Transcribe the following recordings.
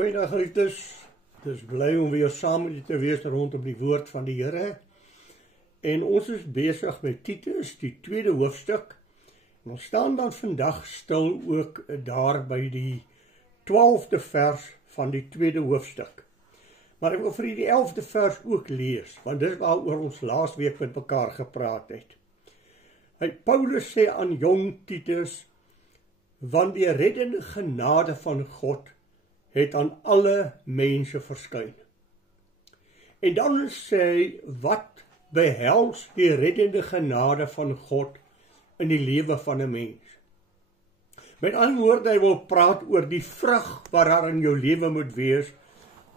Goeiedag geliefdes, het is bly om weer saam met julle te wees rondom die woord van die Here. En ons is besig met Titus, die 2de hoofstuk. En ons staan dan vandag stil ook daar by die 12de vers van die 2de hoofstuk. Maar ek wil vir die 11de vers ook lees, want dit is waaroor ons laasweek met mekaar gepraat het. Paulus sê aan jong Titus, want die reddende genade van God het aan alle mense verskyn. En dan sê hy, wat behels die reddende genade van God in die lewe van 'n mens? Met ander woorde, hy wil praat oor die vrug wat daar in jou lewe moet wees,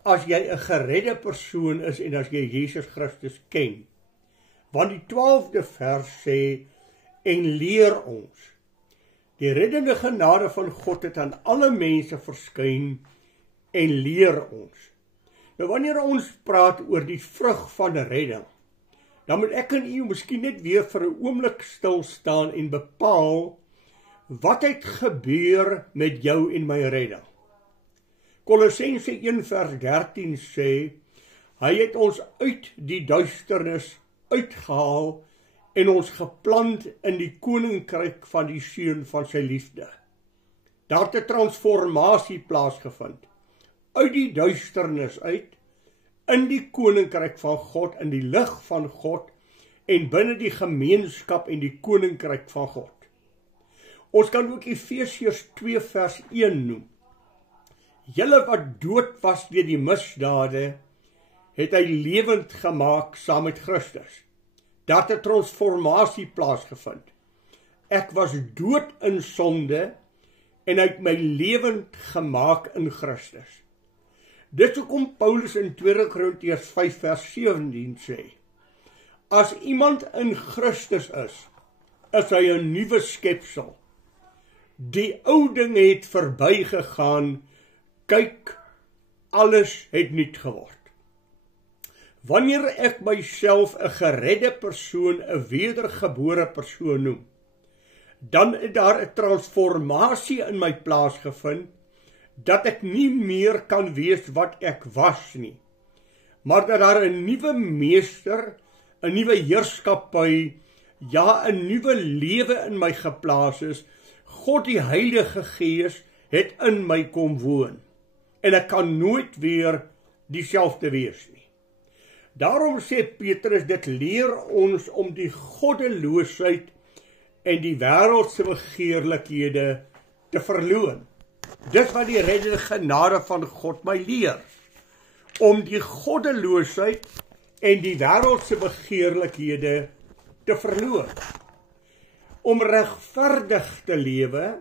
as jy 'n geredde persoon is en as jy Jesus Christus ken. Want die 12de vers sê, en leer ons. Die reddende genade van God het aan alle mense verskyn en leer ons. Nou wanneer ons praat oor die vrug van redding, dan moet ek en u miskien net weer vir 'n oomblik stil staan en bepaal, wat het gebeur met jou en my redding? Kolossense 1 vers 13 sê, hy het ons uit die duisternis uitgehaal en ons geplant in die koninkryk van die seun van sy liefde. Daar het 'n transformasie plaasgevind. Uit die duisternis uit, in die koninkryk van God, in die lig van God, en binne die gemeenskap en die koninkryk van God. Ons kan ook Efesiërs 2 vers 1 noem. Julle wat dood was deur die misdade, het hy lewend gemaak saam met Christus. Daar het 'n transformasie plaasgevind. Ek was dood in sonde en hy het my lewend gemaak in Christus. Dit hoekom Paulus in 2 Korintiërs 5 vers 17 sê, as iemand in Christus is hy 'n nuwe skepsel. Die ou ding het verbygegaan, kyk, alles het nuut geword. Wanneer ek myself 'n geredde persoon, 'n wedergebore persoon noem, dan het daar 'n transformasie in my plaasgevind, dat ek nie meer kan wees wat ek was nie, maar dat daar 'n nuwe meester, 'n nuwe heerskappy, ja, 'n nuwe lewe in my geplaas is. God die Heilige Gees het in my kom woon, en ek kan nooit weer dieselfde wees nie. Daarom sê Petrus, dit leer ons om die goddeloosheid en die wêreldse begeerlikhede te verloon. Dis wat die reddende genade van God my leer, om die goddeloosheid en die wêreldse begeerlikhede te verloon, om regverdig te lewe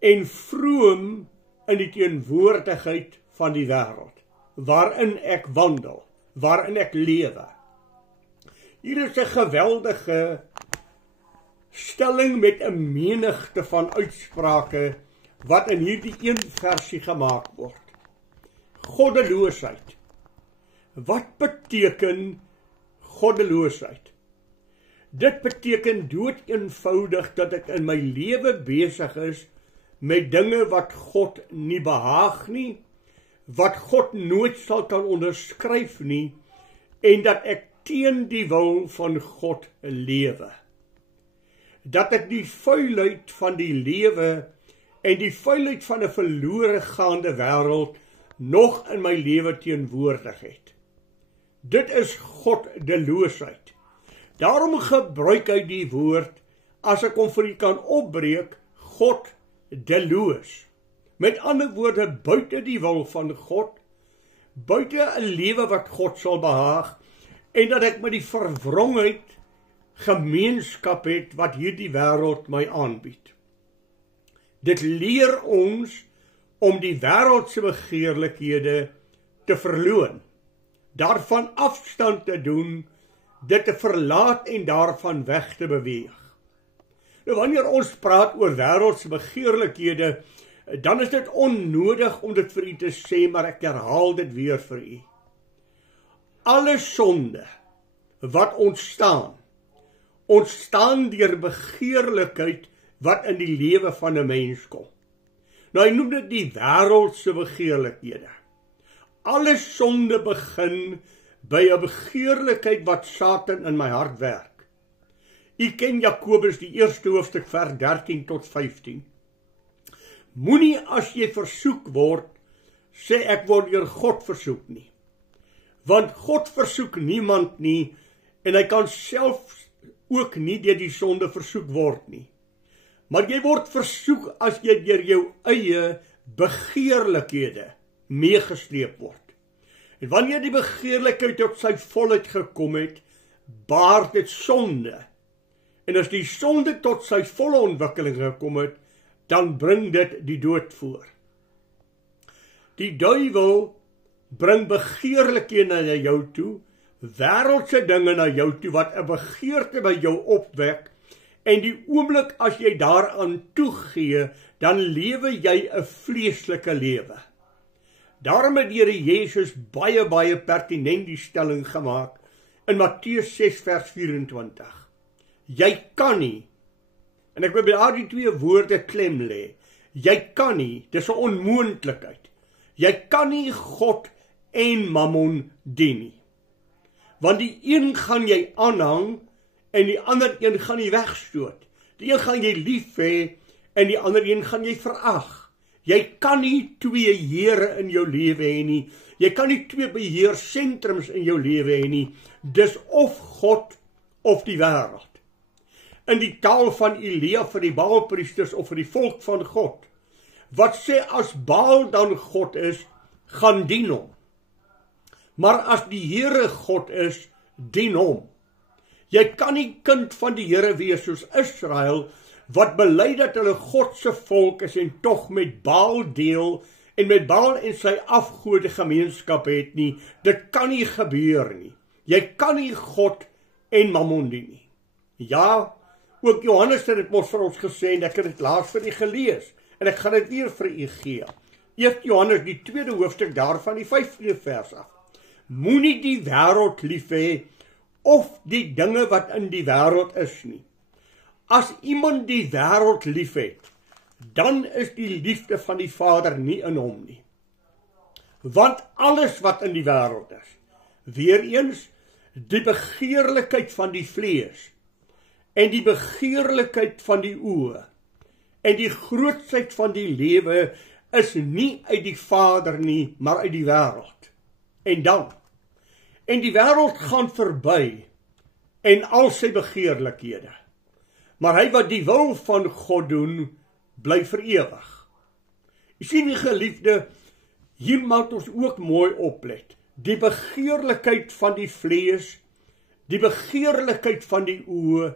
en vroom in die teenwoordigheid van die wêreld, waarin ek wandel, waarin ek lewe. Hier is 'n geweldige stelling met 'n menigte van uitsprake wat in hierdie een versie gemaak word. Goddeloosheid. Wat beteken goddeloosheid? Dit beteken dood eenvoudig dat ek in my lewe besig is met dinge wat God nie behaag nie, wat God nooit sal kan onderskryf nie, en dat ek teen die wil van God lewe. Dat ek die vuilheid van die lewe en die vuilheid van 'n verlore gaande wêreld nog in my lewe teenwoordig het. Dit is goddeloosheid. Daarom gebruik hy die woord, as ek hom vir u kan opbreek, goddeloos. Met ander woorde, buite die wil van God, buite 'n lewe wat God sal behaag, en dat ek met die verwrongheid gemeenskap het wat hierdie wêreld my aanbied. Dit leer ons om die wêreldse begeerlikhede te verloon, daarvan afstand te doen, dit te verlaat en daarvan weg te beweeg. Nou, wanneer ons praat oor wêreldse begeerlikhede, dan is dit onnodig om dit vir u te sê, maar ek herhaal dit weer vir u. Alle sonde wat ontstaan deur begeerlikheid wat in die lewe van 'n mens kom. Nou, hy noem dit die wêreldse begeerlikhede. Alle sonde begin by 'n begeerlikheid wat Satan in my hart werk. U ken Jakobus die 1ste hoofstuk vers 13 tot 15. Moenie as jy versoek word, sê ek word deur God versoek nie. Want God versoek niemand nie, en hy kan self ook nie deur die sonde versoek word nie. Maar jy word versoek as jy deur jou eie begeerlikhede meegesleep word. En wanneer die begeerlikheid tot sy volheid gekom het, baar dit sonde. En as die sonde tot sy volle ontwikkeling gekom het, dan bring dit die dood voor. Die duiwel bring begeerlikhede na jou toe, wêreldse dinge na jou toe, wat 'n begeerte by jou opwek, en die oomblik as jy daaraan toegee, dan lewe jy 'n vleeslike lewe. Daarom het die Here Jesus baie pertinent die stelling gemaak in Matteus 6 vers 24. Jy kan nie, en ek wil by daardie twee woorde klem lê, jy kan nie, dis 'n onmoontlikheid. Jy kan nie God en Mammon dien nie. Want die een gaan jy aanhang en die ander een gaan jy wegstoot. Die een gaan jy lief hê en die ander een gaan jy verag. Jy kan nie twee here in jou lewe hê nie. Jy kan nie twee beheersentrums in jou lewe hê nie. Dis of God of die wêreld. In die taal van Elia vir die Baalpriesters of vir die volk van God, wat sê as Baal dan God is, gaan dien hom. Maar as die Here God is, dien hom. Jy kan nie kind van die Here wees soos Israel, wat bely dat hulle God se volk is en tog met Baal deel en met Baal en sy afgode gemeenskap het nie. Dit kan nie gebeur nie. Jy kan nie God en Mammon dien nie. Ja, ook Johannes het dit mos vir ons gesê en ek het dit laas vir u gelees en ek gaan dit weer vir u gee. 1 Johannes die 2de hoofstuk daarvan die 15de vers af. Moenie die wêreld lief hê of die dinge wat in die wêreld is nie. As iemand die wêreld liefhet, dan is die liefde van die Vader nie in hom nie. Want alles wat in die wêreld is, weer eens, die begeerlikheid van die vlees, en die begeerlikheid van die oë, en die grootsheid van die lewe, is nie uit die Vader nie, maar uit die wêreld. En die wêreld gaan verby, en al sy begeerlikhede. Maar hy wat die wil van God doen, bly vir ewig. U sien, die geliefde, hier moet ons ook mooi oplet. Die begeerlikheid van die vlees, die begeerlikheid van die oë,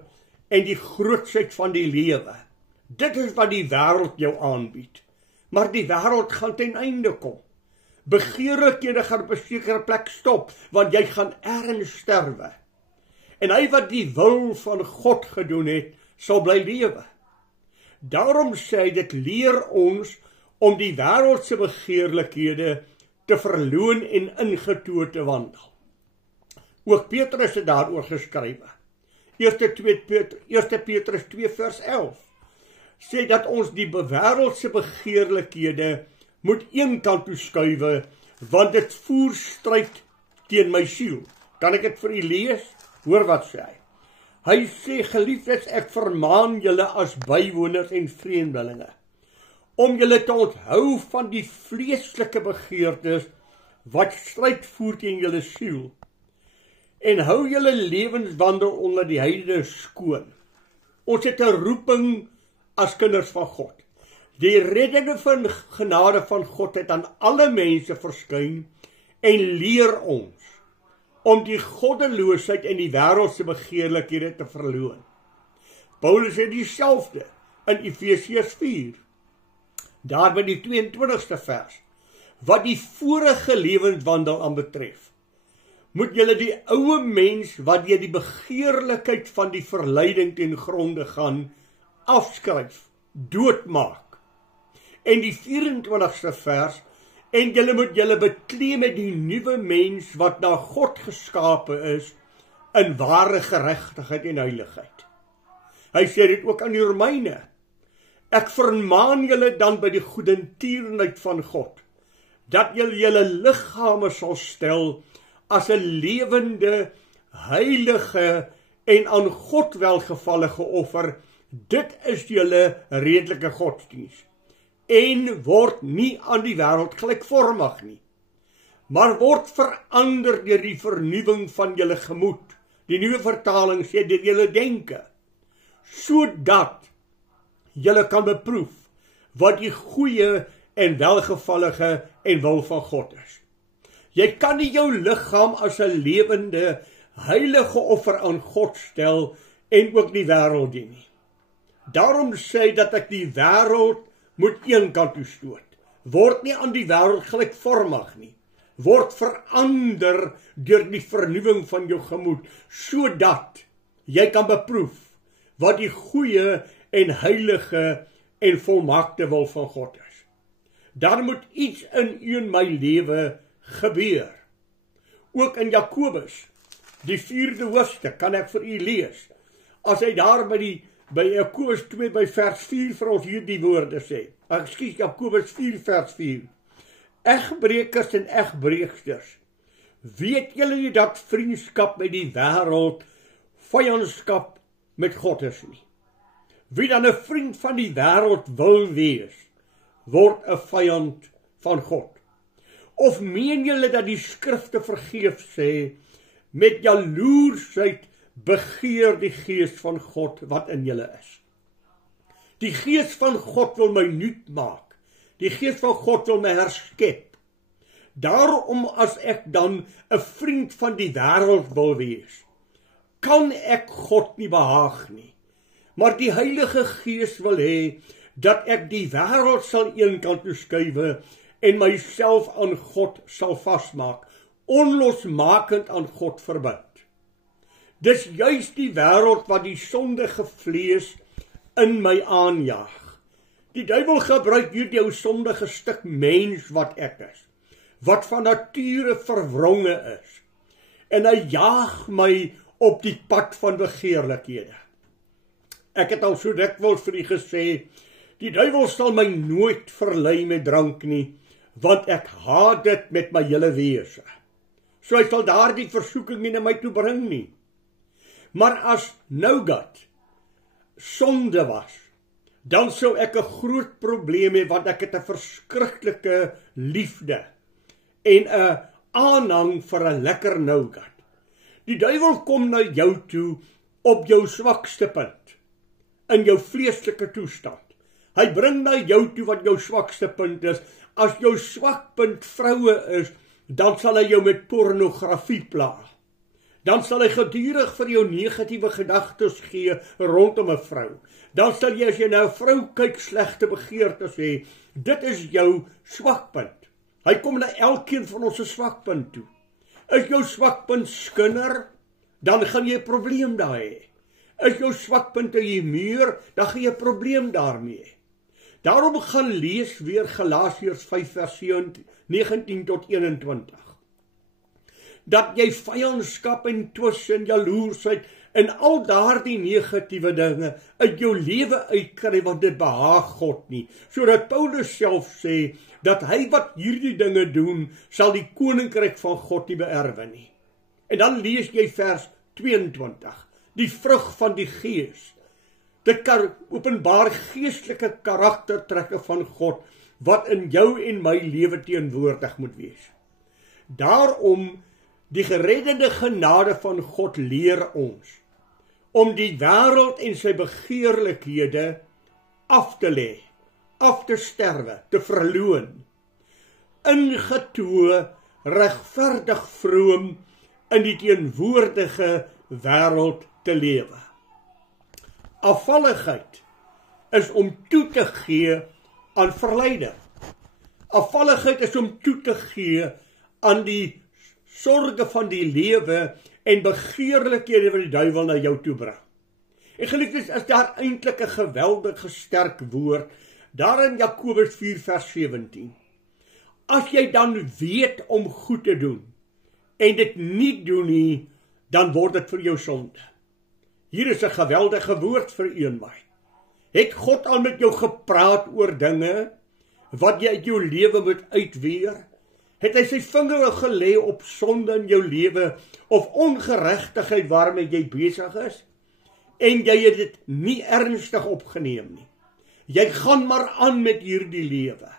en die grootsheid van die lewe. Dit is wat die wêreld jou aanbied. Maar die wêreld gaan ten einde kom. Begeerlikhede gaan op 'n sekere plek stop, want jy gaan ergens sterwe. En hy wat die wil van God gedoen het, sal bly lewe. Daarom sê hy, dit leer ons om die wêreldse begeerlikhede te verloon en ingetoe te wandel. Ook Petrus het daaroor geskrywe. 1 Petrus 2 vers 11 sê dat ons die wêreldse begeerlikhede moet een kant toe skuwe, want dit voer stryd teen my siel. Kan ek dit vir u lees? Hoor wat sê hy. Hy sê, geliefdes, ek vermaan julle as bywoners en vreemdelinge, om julle te onthou van die vleeslike begeertes wat stryd voer teen julle siel, en hou julle lewenswandel onder die heidene skoon. Ons het 'n roeping as kinders van God. Die reddende van genade van God het aan alle mense verskyn en leer ons om die goddeloosheid en die wêreldse begeerlikhede te verloon. Paulus het dieselfde in Efesiërs 4, daar by die 22ste vers, wat die vorige lewenswandel aanbetref. Moet julle die oue mens wat deur die begeerlikheid van die verleiding ten gronde gaan, afskryf, doodmaak. En die 24ste vers, en julle moet julle beklee met die nuwe mens wat na God geskape is, in ware geregtigheid en heiligheid. Hy sê dit ook aan die Romeine. Ek vermaan julle dan by die goedertierenheid van God, dat julle julle liggame sal stel as 'n lewende, heilige en aan God welgevallige offer. Dit is julle redelike godsdiens. En word nie aan die wêreld gelykvormig nie, maar word verander deur die vernuwing van julle gemoed. Die nuwe vertaling sê deur julle denke, sodat julle kan beproef wat die goeie en welgevallige en wil van God is. Jy kan nie jou liggaam as 'n lewende, heilige offer aan God stel en ook die wêreld dien nie. Daarom sê hy dat ek die wêreld moet een kant toe stoot. Word nie aan die wêreld gelykvormig nie. Word verander deur die vernuwing van jou gemoed, sodat jy kan beproef wat die goeie en heilige en volmaakte wil van God is. Daar moet iets in u en my lewe gebeur. Ook in Jakobus, die 4de hoofstuk, kan ek vir u lees, as hy daar by Jakobus 2 by vers 4 vir ons hierdie woorde sê. Jakobus 4 vers 4. Egbrekers en egbreeksters, weet julle nie dat vriendskap met die wêreld vyandskap met God is nie? Wie dan 'n vriend van die wêreld wil wees, word 'n vyand van God. Of meen julle dat die skrifte vergeef sê, met jaloersheid begeer die gees van God wat in julle is? Die gees van God wil my nuut maak. Die gees van God wil my herskep. Daarom as ek dan 'n vriend van die wêreld wil wees, kan ek God nie behaag nie. Maar die Heilige Gees wil hê dat ek die wêreld sal eenkant toe skuwe en myself aan God sal vasmaak, onlosmakend aan God verbind. Dis juis die wêreld wat die sondige vlees in my aanjaag. Die duiwel gebruik hierdie ou sondige stuk mens wat ek is, wat van nature verwronge is, en hy jaag my op die pad van begeerlikhede. Ek het al so dikwels vir u gesê, die duiwel sal my nooit verlei met drank nie, want ek haat dit met my hele wese. So hy sal daardie versoeking nie na my toe bring nie. Maar as nougat sonde was, dan sou ek 'n groot probleem hê, want ek het 'n verskriklike liefde en 'n aanhang vir 'n lekker nougat. Die duiwel kom na jou toe op jou swakste punt, in jou vleeslike toestand. Hy bring na jou toe wat jou swakste punt is. As jou swakpunt vroue is, dan sal hy jou met pornografie pla. Dan sal hy gedurig vir jou negatiewe gedagtes gee rondom 'n vrou. Dan sal jy, as jy na 'n vrou kyk, slegte begeertes hê. Dit is jou swakpunt. Hy kom na elkeen van ons se swakpunt toe. Is jou swakpunt skinder, dan gaan jy 'n probleem daar hê. Is jou swakpunt 'n humeur, dan gaan jy 'n probleem daarmee. Daarom gaan lees weer Galasiërs 5 vers 19 tot 21. Dat jy vyandskap en twis en jaloersheid en al daardie negatiewe dinge uit jou lewe uitkry, want dit behaag God nie. Sodat Paulus self sê dat hy wat hierdie dinge doen, sal die koninkryk van God nie beerwe nie. En dan lees jy vers 22, die vrug van die Gees. Dit kan openbaar geestelike karaktertrekke van God wat in jou en my lewe teenwoordig moet wees. Daarom die gereddende genade van God leer ons om die wêreld en sy begeerlikhede af te lê, af te sterwe, te verloon. Ingetoe, regverdig vroom in die teenwoordige wêreld te lewe. Afvalligheid is om toe te gee aan verleiding. Afvalligheid is om toe te gee aan die sorge van die lewe en begeerlikhede wat die duiwel na jou toe bring. En geliefdes, is daar eintlik 'n geweldige sterk woord daar in Jakobus 4 vers 17. As jy dan weet om goed te doen en dit nie doen nie, dan word dit vir jou sonde. Hier is 'n geweldige woord vir u en my. Het God al met jou gepraat oor dinge wat jy uit jou lewe moet uitweer? Het hy sy vinger gelê op sonde in jou lewe of ongeregtigheid waarmee jy besig is? En jy het dit nie ernstig opgeneem nie. Jy gaan maar aan met hierdie lewe.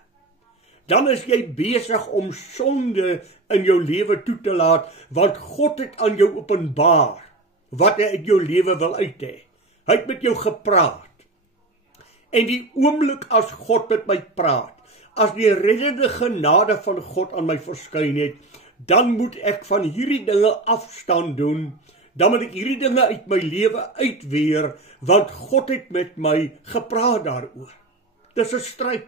Dan is jy besig om sonde in jou lewe toe te laat, want God het aan jou openbaar wat hy uit jou lewe wil uit hê. Hy het met jou gepraat. En die oomblik as God met my praat, as die reddende genade van God aan my verskyn het, dan moet ek van hierdie dinge afstand doen, dan moet ek hierdie dinge uit my lewe uitweer, want God het met my gepraat daaroor. Dis 'n stryd,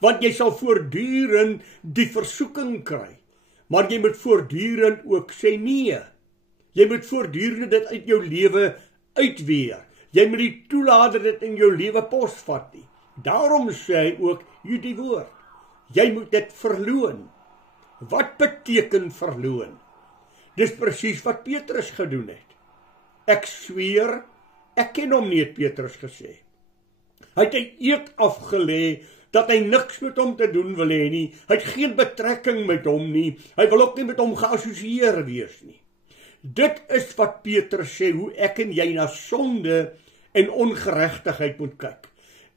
want jy sal voortdurend die versoeking kry, maar jy moet voortdurend ook sê nee. Jy moet voortdurend dit uit jou lewe uitweer. Jy moet nie toelaat dat dit in jou lewe posvat nie. Daarom sê hy ook hierdie woord. Jy moet dit verloon. Wat beteken verloon? Dis presies wat Petrus gedoen het. Ek sweer, ek ken hom nie, het Petrus gesê. Hy het 'n eed afgelê dat hy niks met hom te doen wil hê nie. Hy het geen betrekking met hom nie. Hy wil ook nie met hom geassosieer wees nie. Dit is wat Petrus sê, hoe ek en jy na sonde en ongeregtigheid moet kyk.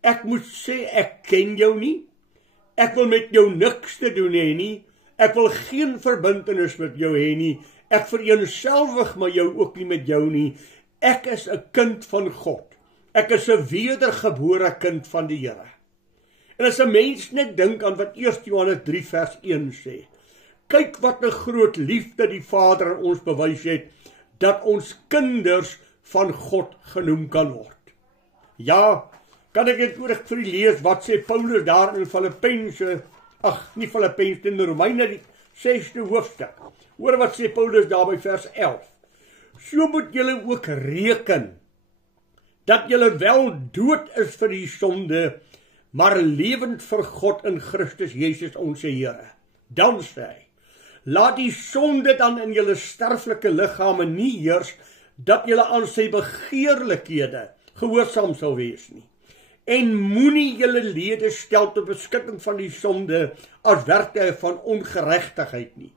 Ek moet sê, ek ken jou nie. Ek wil met jou niks te doen hê nie. Ek wil geen verbintenis met jou hê nie. Ek vereenselwig maar jou ook nie met jou nie. Ek is 'n kind van God. Ek is 'n wedergebore kind van die Here. En as 'n mens net dink aan wat 1 Johannes 3 vers 1 sê, kyk wat 'n groot liefde die Vader aan ons bewys het, dat ons kinders van God genoem kan word. Ja, kan ek dit nodig vir u lees, wat sê Paulus daar in Filippense, nie Filippense, in Romeine die 6de hoofstuk. Hoor wat sê Paulus daar by vers 11. So moet julle ook reken, dat julle wel dood is vir die sonde, maar lewend vir God in Christus Jesus ons Here. Dan sê hy, laat die sonde dan in julle sterflike liggame nie heers, dat julle aan sy begeerlikhede gehoorsaam sal wees nie. En moenie julle lede stel tot beskikking van die sonde as werktuie van ongeregtigheid nie.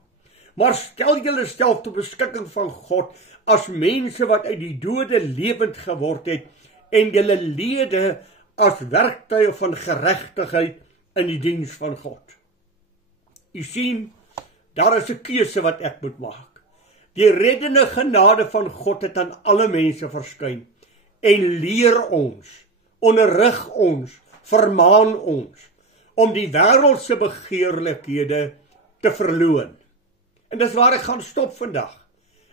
Maar stel julle self tot beskikking van God as mense wat uit die dode lewend geword het en julle lede as werktuie van geregtigheid in die diens van God. U sien, daar is 'n keuse wat ek moet maak. Die reddende genade van God het aan alle mense verskyn en leer ons, onderrig ons, vermaan ons om die wêreldse begeerlikhede te verloon. En dis waar ek gaan stop vandag.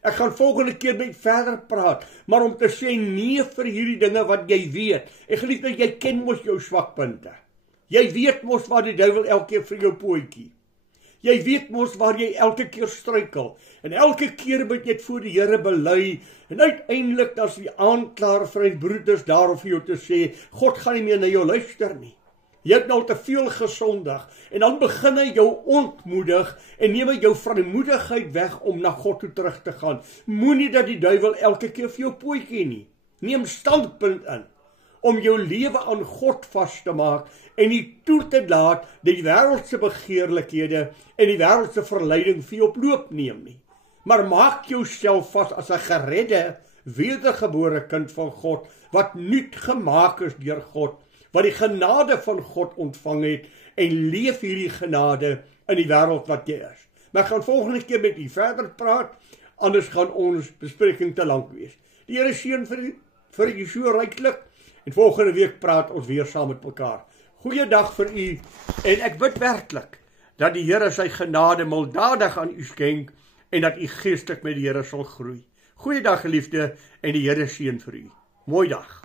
Ek gaan volgende keer met verder praat, maar om te sê nee vir hierdie dinge wat jy weet. Ek geliefde, jy ken mos jou swakpunte. Jy weet mos waar die duiwel elke keer vir jou pootjie. Jy weet mos waar jy elke keer struikel. En elke keer moet jy dit voor die Here bely. En uiteindelik as die aanklaer vir sy broeders daarop vir jou te sê, God gaan nie meer na jou luister nie. Jy het nou te veel gesondig. En dan begin hy jou ontmoedig en neem hy jou vrymoedigheid weg om na God toe terug te gaan. Moenie dat die duiwel elke keer vir jou pootjie nie. Neem standpunt in om jou lewe aan God vas te maak en nie toe te laat die wêreldse begeerlikhede en die wêreldse verleiding vir jou op loop neem nie. Maar maak jouself vas as 'n geredde, wedergebore kind van God, wat nuut gemaak is deur God, wat die genade van God ontvang het en leef hierdie genade in die wêreld wat jy is. Maar ek gaan volgende keer met u verder praat, anders gaan ons bespreking te lank wees. Die Here seën vir u so ryklik en volgende week praat ons weer saam met mekaar. Goeiedag vir u en ek bid werklik dat die Here sy genade milddadig aan u skenk en dat u geestelik met die Here sal groei. Goeiedag geliefde en die Here seën vir u. Mooi dag.